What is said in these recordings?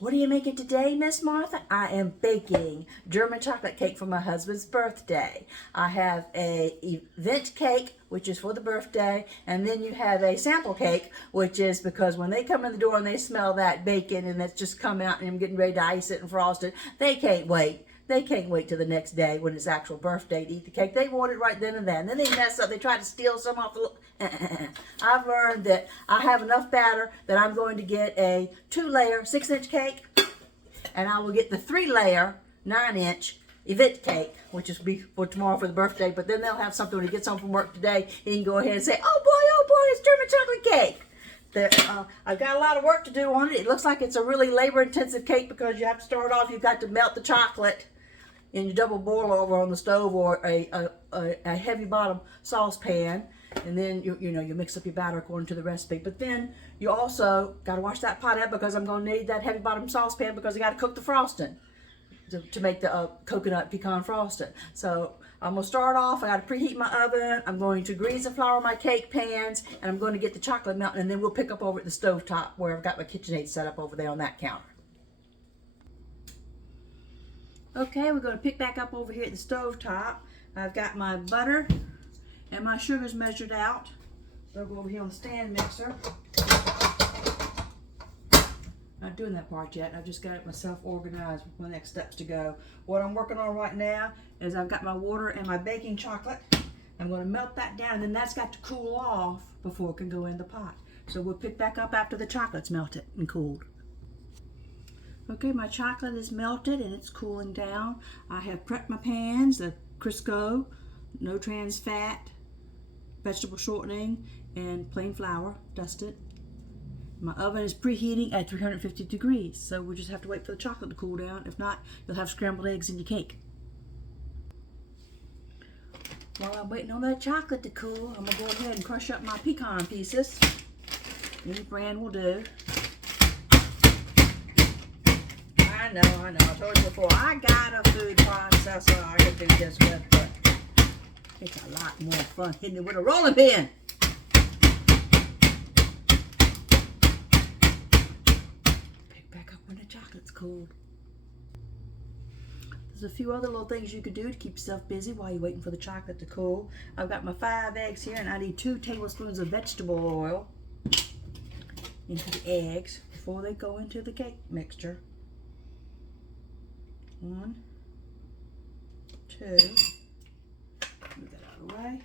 What are you making today, Miss Martha? I am baking German chocolate cake for my husband's birthday. I have a event cake, which is for the birthday, and then you have a sample cake, which is because when they come in the door and they smell that bacon and it's just come out and I'm getting ready to ice it and frost it, they can't wait. They can't wait till the next day when it's actual birthday to eat the cake. They want it right then and then. Then they mess up. They try to steal some off the... I've learned that I have enough batter that I'm going to get a 2-layer 6-inch cake, and I will get the 3-layer 9-inch event cake, which is be for tomorrow for the birthday. But then they'll have something when he gets home from work today. He can go ahead and say, oh boy, it's German chocolate cake. I've got a lot of work to do on it. It looks like it's a really labor-intensive cake because you have to start off, you've got to melt the chocolate in your double boil over on the stove or a heavy bottom saucepan, and then you mix up your batter according to the recipe. But then you also got to wash that pot out because I'm going to need that heavy bottom saucepan because I got to cook the frosting to make the coconut pecan frosting. So I'm going to start off. I got to preheat my oven. I'm going to grease and flour my cake pans, and I'm going to get the chocolate melting, and then we'll pick up over at the stove top where I've got my KitchenAid set up over there on that counter. Okay, we're going to pick back up over here at the stove top. I've got my butter and my sugars measured out. So I'll go over here on the stand mixer. Not doing that part yet. I've just got it myself organized with my next steps to go. What I'm working on right now is I've got my water and my baking chocolate. I'm going to melt that down, and then that's got to cool off before it can go in the pot. So we'll pick back up after the chocolate's melted and cooled. Okay, my chocolate is melted and it's cooling down. I have prepped my pans, the Crisco, no trans fat, vegetable shortening, and plain flour, dusted. My oven is preheating at 350 degrees, so we'll just have to wait for the chocolate to cool down. If not, you'll have scrambled eggs in your cake. While I'm waiting on that chocolate to cool, I'm going to go ahead and crush up my pecan pieces. Any brand will do. I know. I told you before, I got a food processor I can do this with, but it's a lot more fun hitting it with a rolling pin. Pick back up when the chocolate's cooled. There's a few other little things you could do to keep yourself busy while you're waiting for the chocolate to cool. I've got my 5 eggs here, and I need 2 tablespoons of vegetable oil into the eggs before they go into the cake mixture. 1, 2, move that out of the way.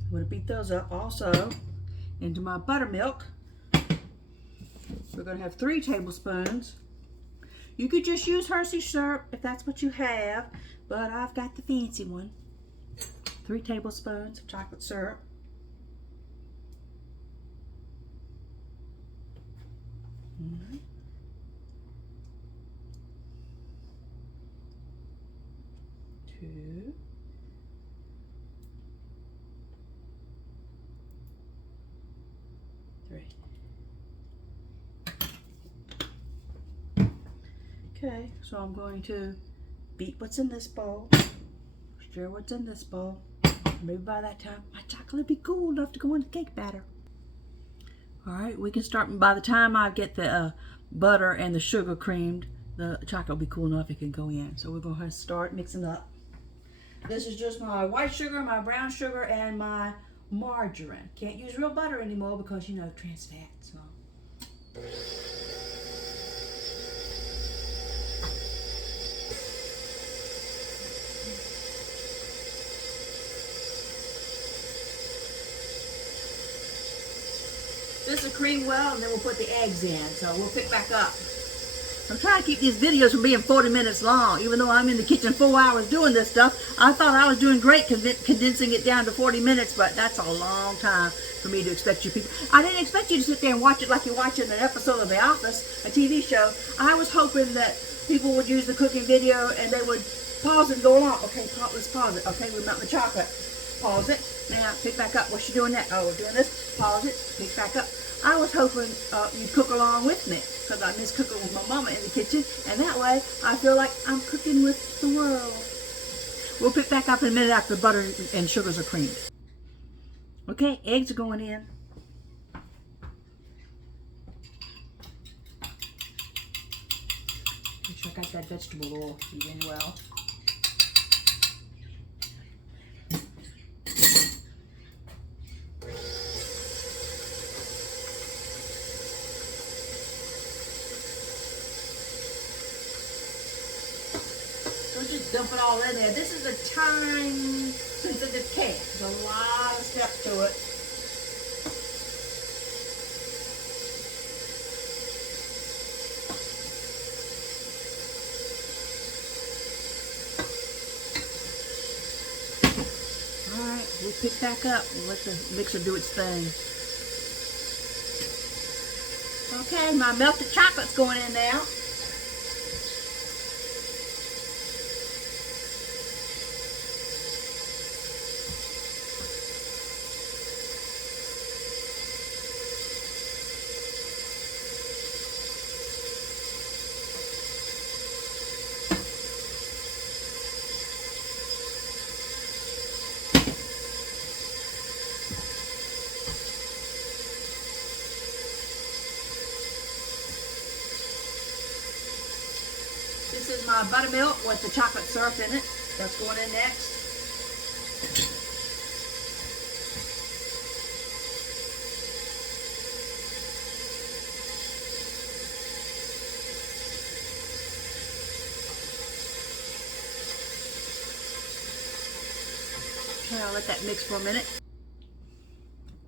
I'm going to beat those up also into my buttermilk. We're going to have 3 tablespoons. You could just use Hershey syrup if that's what you have, but I've got the fancy one. 3 tablespoons of chocolate syrup. One, 2, 3. Okay, so I'm going to beat what's in this bowl, stir what's in this bowl. Maybe by that time my chocolate will be cool enough to go in the cake batter. Alright, we can start. By the time I get the butter and the sugar creamed, the chocolate will be cool enough it can go in. So we're going to start mixing up. This is just my white sugar, my brown sugar, and my margarine. Can't use real butter anymore because, trans fat. So. This will cream well, and then we'll put the eggs in. So we'll pick back up. I'm trying to keep these videos from being 40 minutes long. Even though I'm in the kitchen 4 hours doing this stuff, I thought I was doing great condensing it down to 40 minutes, but that's a long time for me to expect you people. I didn't expect you to sit there and watch it like you're watching an episode of The Office, a TV show. I was hoping that people would use the cooking video and they would pause it and go along. Okay, let's pause it. Okay, we're melting the chocolate. Pause it. Now, pick back up. What's she doing next? Oh, we're doing this. Pause it. Pick back up. I was hoping you'd cook along with me because I miss cooking with my mama in the kitchen, and that way I feel like I'm cooking with the world. We'll pick back up in a minute after the butter and sugars are creamed. Okay, eggs are going in. Make sure I got that vegetable oil even well. So just dump it all in there. This is a time sensitive cake. There's a lot of steps to it. Alright, we'll pick back up and let the mixer do its thing. Okay, my melted chocolate's going in now. This is my buttermilk with the chocolate syrup in it. That's going in next. Okay, I'll let that mix for a minute.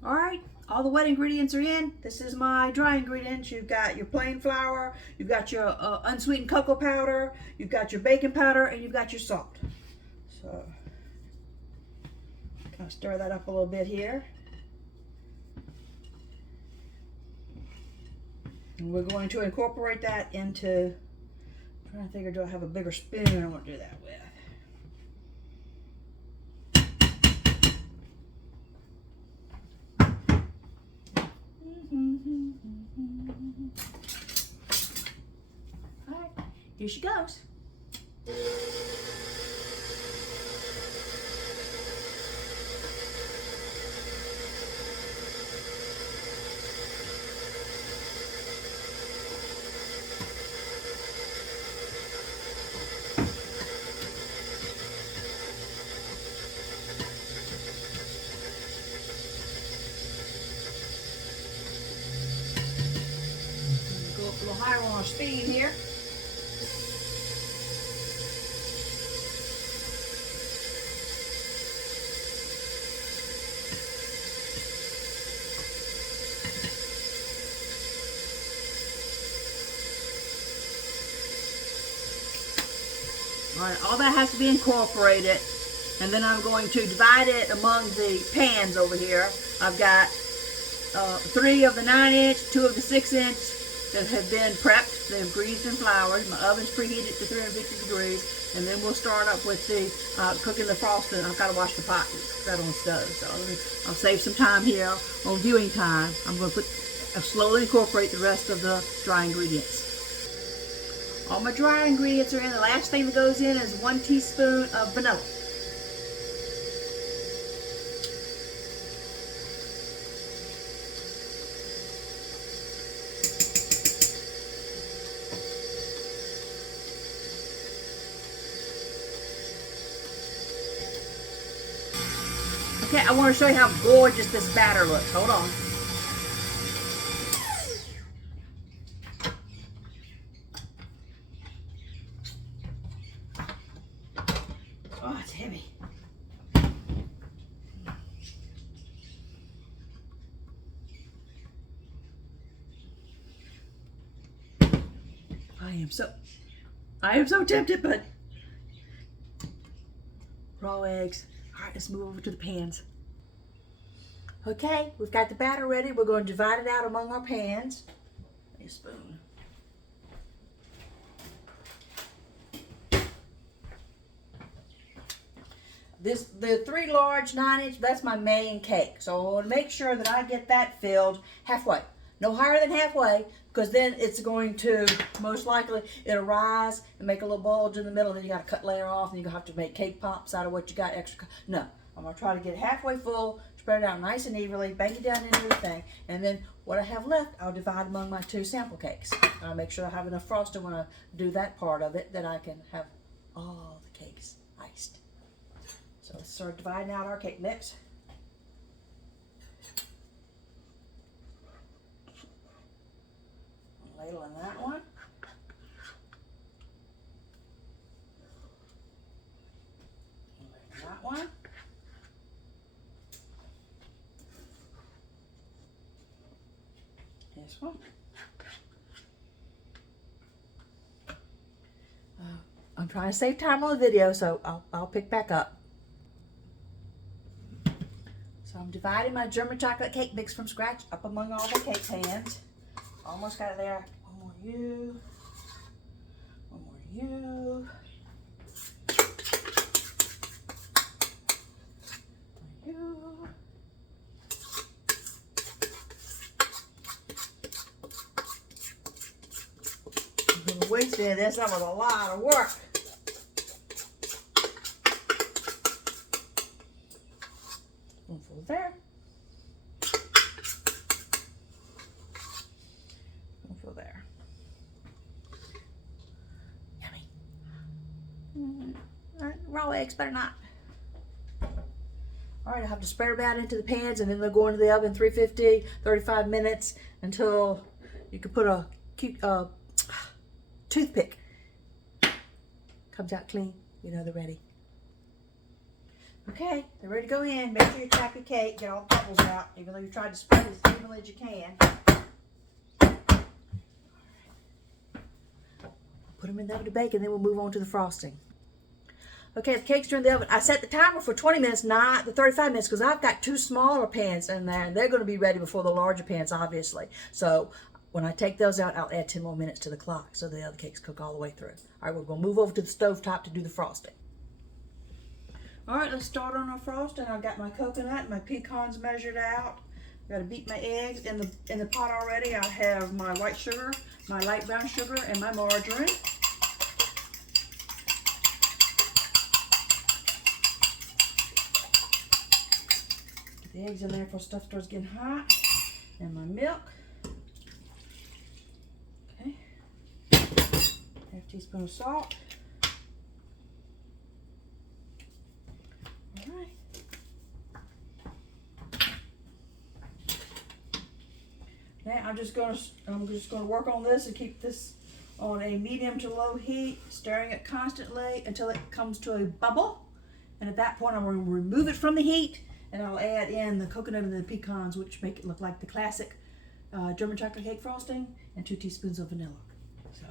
All right, all the wet ingredients are in. This is my dry ingredients. You've got your plain flour, you've got your unsweetened cocoa powder, you've got your baking powder, and you've got your salt. So, kind of stir that up a little bit here. And we're going to incorporate that into, I'm trying to think, do I have a bigger spoon I want to do that with? All right, here she goes. Go up a little higher on our speed here. All right, all that has to be incorporated, and then I'm going to divide it among the pans over here. I've got 3 of the 9-inch, 2 of the 6-inch that have been prepped. They've greased and floured. My oven's preheated to 350 degrees, and then we'll start up with the cooking the frosting. I've got to wash the pot. It's got on the stove, so I'll save some time here on viewing time. I'm going to slowly incorporate the rest of the dry ingredients. All my dry ingredients are in. The last thing that goes in is 1 teaspoon of vanilla. Okay, I want to show you how gorgeous this batter looks. Hold on. Oh, it's heavy. I am so tempted, but raw eggs. All right, let's move over to the pans. Okay, we've got the batter ready. We're going to divide it out among our pans. A spoon. The 3 large 9-inch, that's my main cake. So I want to make sure that I get that filled halfway. No higher than halfway, because then it's going to, most likely, it'll rise and make a little bulge in the middle, and then you got to cut layer off, and you're going to have to make cake pops out of what you got extra. No, I'm gonna try to get it halfway full, spread it out nice and evenly, bang it down into the thing, and then what I have left, I'll divide among my 2 sample cakes. I'll make sure I have enough frosting when I do that part of it that I can have all the cakes iced. So let's start dividing out our cake mix. Ladle in that one. That one. This one. I'm trying to save time on the video, so I'll pick back up. So I'm dividing my German chocolate cake mix from scratch up among all the cake pans. Almost got it there. One more you. One more you. You. I'm gonna waste this. That was a lot of work. Spoonful there. Spoonful there. Yummy. Raw eggs better not. All right, I'll have to spread them out into the pans, and then they'll go into the oven 350, 35 minutes until you can put a toothpick. Comes out clean. You know they're ready. Okay, they're ready to go in. Make sure you tap your cake, get all the bubbles out, even though you tried to spread it as evenly as you can. Put them in the oven to bake, and then we'll move on to the frosting. Okay, the cakes are in the oven. I set the timer for 20 minutes, not the 35 minutes, because I've got 2 smaller pans in there, and they're going to be ready before the larger pans, obviously. So when I take those out, I'll add 10 more minutes to the clock so the other cakes cook all the way through. All right, we're going to move over to the stove top to do the frosting. All right, let's start on our frosting. I've got my coconut and my pecans measured out. I've got to beat my eggs in the pot already. I have my white sugar, my light brown sugar, and my margarine. Get the eggs in there before stuff starts getting hot. And my milk. Okay. Half teaspoon of salt. All right. Now I'm just gonna work on this and keep this on a medium to low heat, stirring it constantly until it comes to a bubble. And at that point, I'm going to remove it from the heat, and I'll add in the coconut and the pecans, which make it look like the classic German chocolate cake frosting, and 2 teaspoons of vanilla. So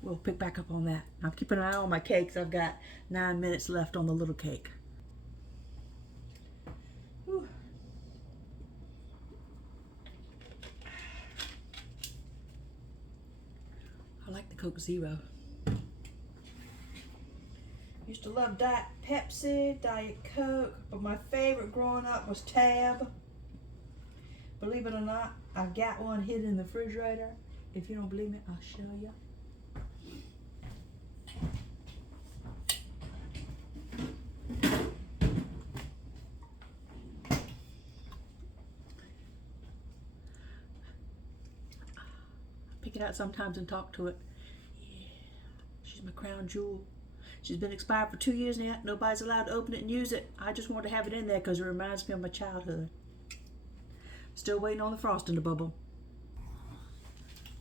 we'll pick back up on that. I'm keeping an eye on my cakes. I've got 9 minutes left on the little cake. Whew. I like the Coke Zero. Used to love Diet Pepsi, Diet Coke, but my favorite growing up was Tab. Believe it or not, I've got one hidden in the refrigerator. If you don't believe me, I'll show you. Pick it out sometimes and talk to it. Yeah, she's my crown jewel. She's been expired for 2 years now. Nobody's allowed to open it and use it. I just want to have it in there because it reminds me of my childhood. Still waiting on the frosting to bubble.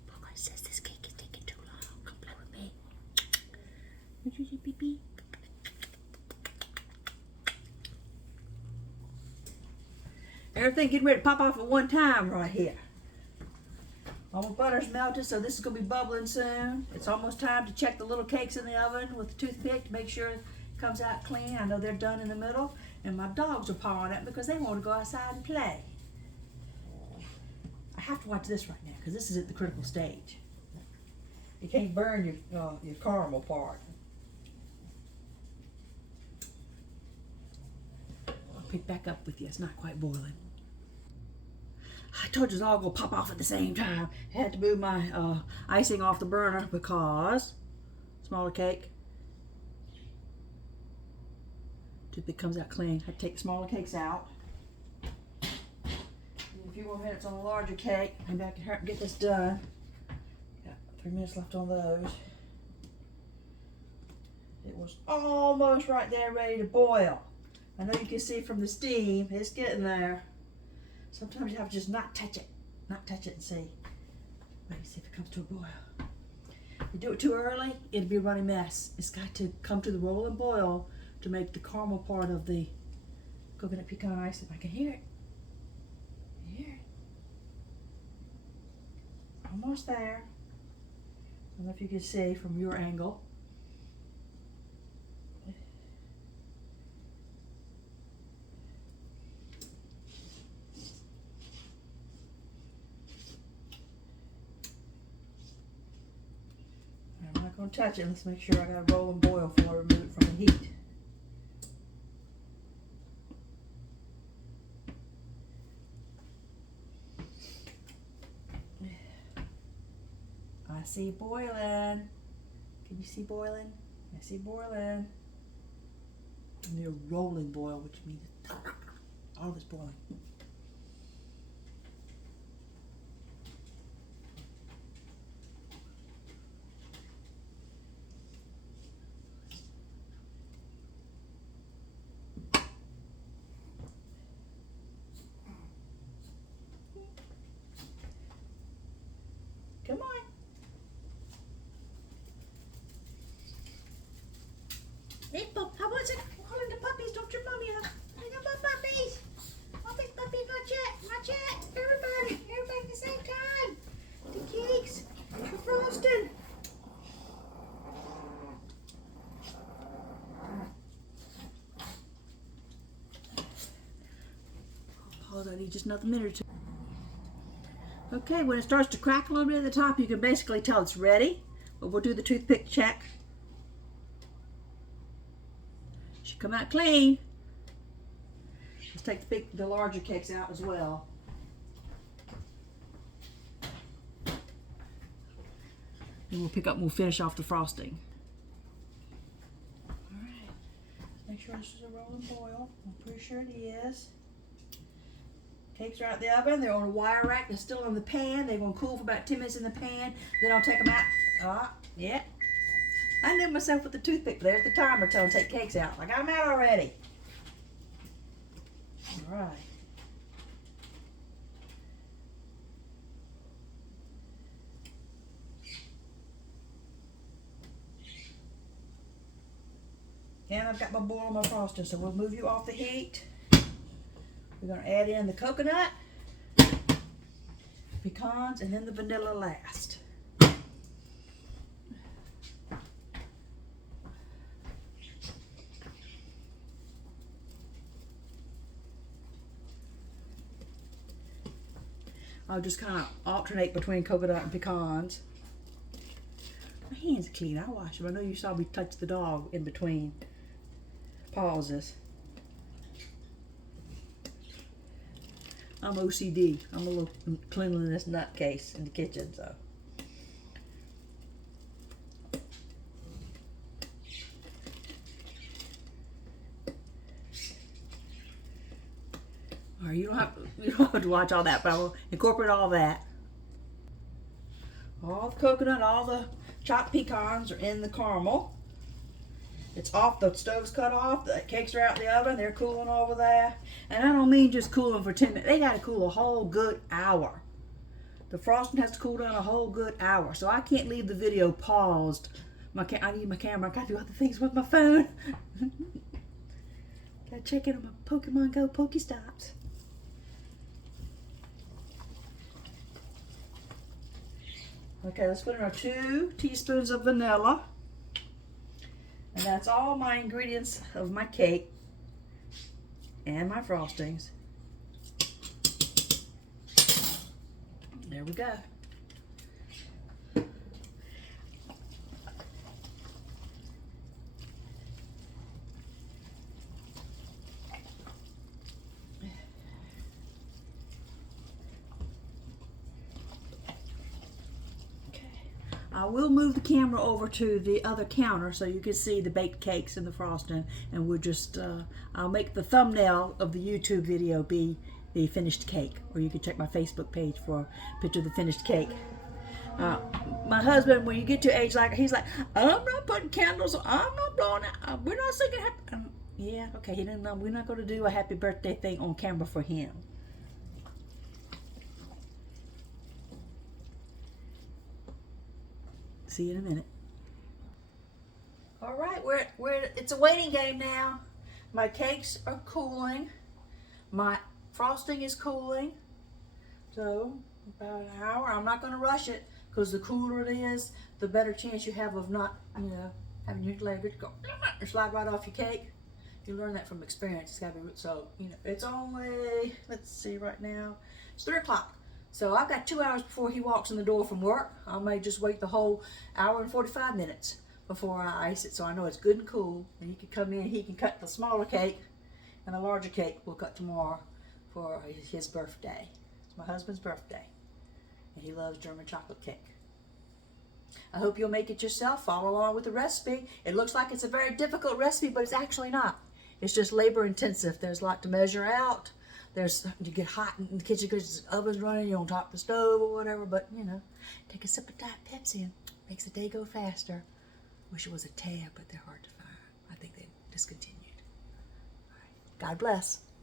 Booker says this cake is taking too long. Come play with me. Would you say beep beep? Everything getting ready to pop off at one time right here. All my butter's melted, so this is going to be bubbling soon. It's almost time to check the little cakes in the oven with the toothpick to make sure it comes out clean. I know they're done in the middle. And my dogs are pawing at me because they want to go outside and play. I have to watch this right now because this is at the critical stage. You can't burn your caramel part. I'll pick back up with you. It's not quite boiling. I told you it was all going to pop off at the same time. I had to move my icing off the burner because smaller cake. Toothpick comes out clean. I take smaller cakes out. In a few more minutes on a larger cake. Maybe I can hurry and get this done. Got 3 minutes left on those. It was almost right there ready to boil. I know you can see from the steam, it's getting there. Sometimes you have to just not touch it and see. Wait, see if it comes to a boil. If you do it too early, it'll be a runny mess. It's got to come to the roll and boil to make the caramel part of the coconut pecan ice. If I can hear it. Hear it. Almost there. I don't know if you can see from your angle. I'm not going to touch it. Let's make sure I got a roll and boil before I remove it from the heat. I see boiling. Can you see boiling? I see boiling. And they're rolling boil, which means all this boiling. Come on. Hey, how was it? Calling the puppies, don't your mommy up. I got my puppies. Puppies, not yet. Everybody at the same time. The cakes, the frosting. Pause, I need just another minute or two. Okay, when it starts to crack a little bit at the top, you can basically tell it's ready. But we'll do the toothpick check. Should come out clean. Let's take the larger cakes out as well. And we'll pick up and we'll finish off the frosting. Alright, make sure this is a rolling boil. I'm pretty sure it is. Cakes are out the oven. They're on a wire rack. They're still in the pan. They're going to cool for about 10 minutes in the pan. Then I'll take them out. Yeah. I knew myself with the toothpick. There's the timer telling to take cakes out. I got them out already. All right. And I've got my bowl on my frosting, so we'll move you off the heat. We're going to add in the coconut, pecans, and then the vanilla last. I'll just kind of alternate between coconut and pecans. My hands are clean. I wash them. I know you saw me touch the dog in between pauses. I'm OCD. I'm a little cleanliness nutcase in the kitchen, so. All right, you don't have to watch all that, but I will incorporate all that. All the coconut, all the chopped pecans are in the caramel. It's off, the stove's cut off, the cakes are out in the oven, they're cooling over there. And I don't mean just cooling for 10 minutes, they gotta cool a whole good hour. The frosting has to cool down a whole good hour, so I can't leave the video paused. I need my camera, I gotta do other things with my phone. Gotta check in on my Pokemon Go Pokestops. Okay, let's put in our 2 teaspoons of vanilla. And that's all my ingredients of my cake and my frostings. There we go. I will move the camera over to the other counter so you can see the baked cakes and the frosting, and we'll just, I'll make the thumbnail of the YouTube video be the finished cake, or you can check my Facebook page for a picture of the finished cake. My husband, when you get to age like, he's like, I'm not putting candles, I'm not blowing out, we're not singing happy. Yeah, okay, he didn't know, we're not going to do a happy birthday thing on camera for him. See you in a minute. All right, it's a waiting game now. My cakes are cooling. My frosting is cooling. So about an hour. I'm not going to rush it because the cooler it is, the better chance you have of not, having your leg go or slide right off your cake. You learn that from experience. It's got to be so. It's only, let's see, right now it's 3 o'clock. So I've got 2 hours before he walks in the door from work. I may just wait the whole hour and 45 minutes before I ice it, so I know it's good and cool. And he can come in, he can cut the smaller cake, and the larger cake we'll cut tomorrow for his birthday. It's my husband's birthday, and he loves German chocolate cake. I hope you'll make it yourself. Follow along with the recipe. It looks like it's a very difficult recipe, but it's actually not. It's just labor intensive. There's a lot to measure out. You get hot in the kitchen because the oven's running, you're on top of the stove or whatever, but take a sip of Diet Pepsi and makes the day go faster. Wish it was a tab, but they're hard to find. I think they discontinued. All right. God bless.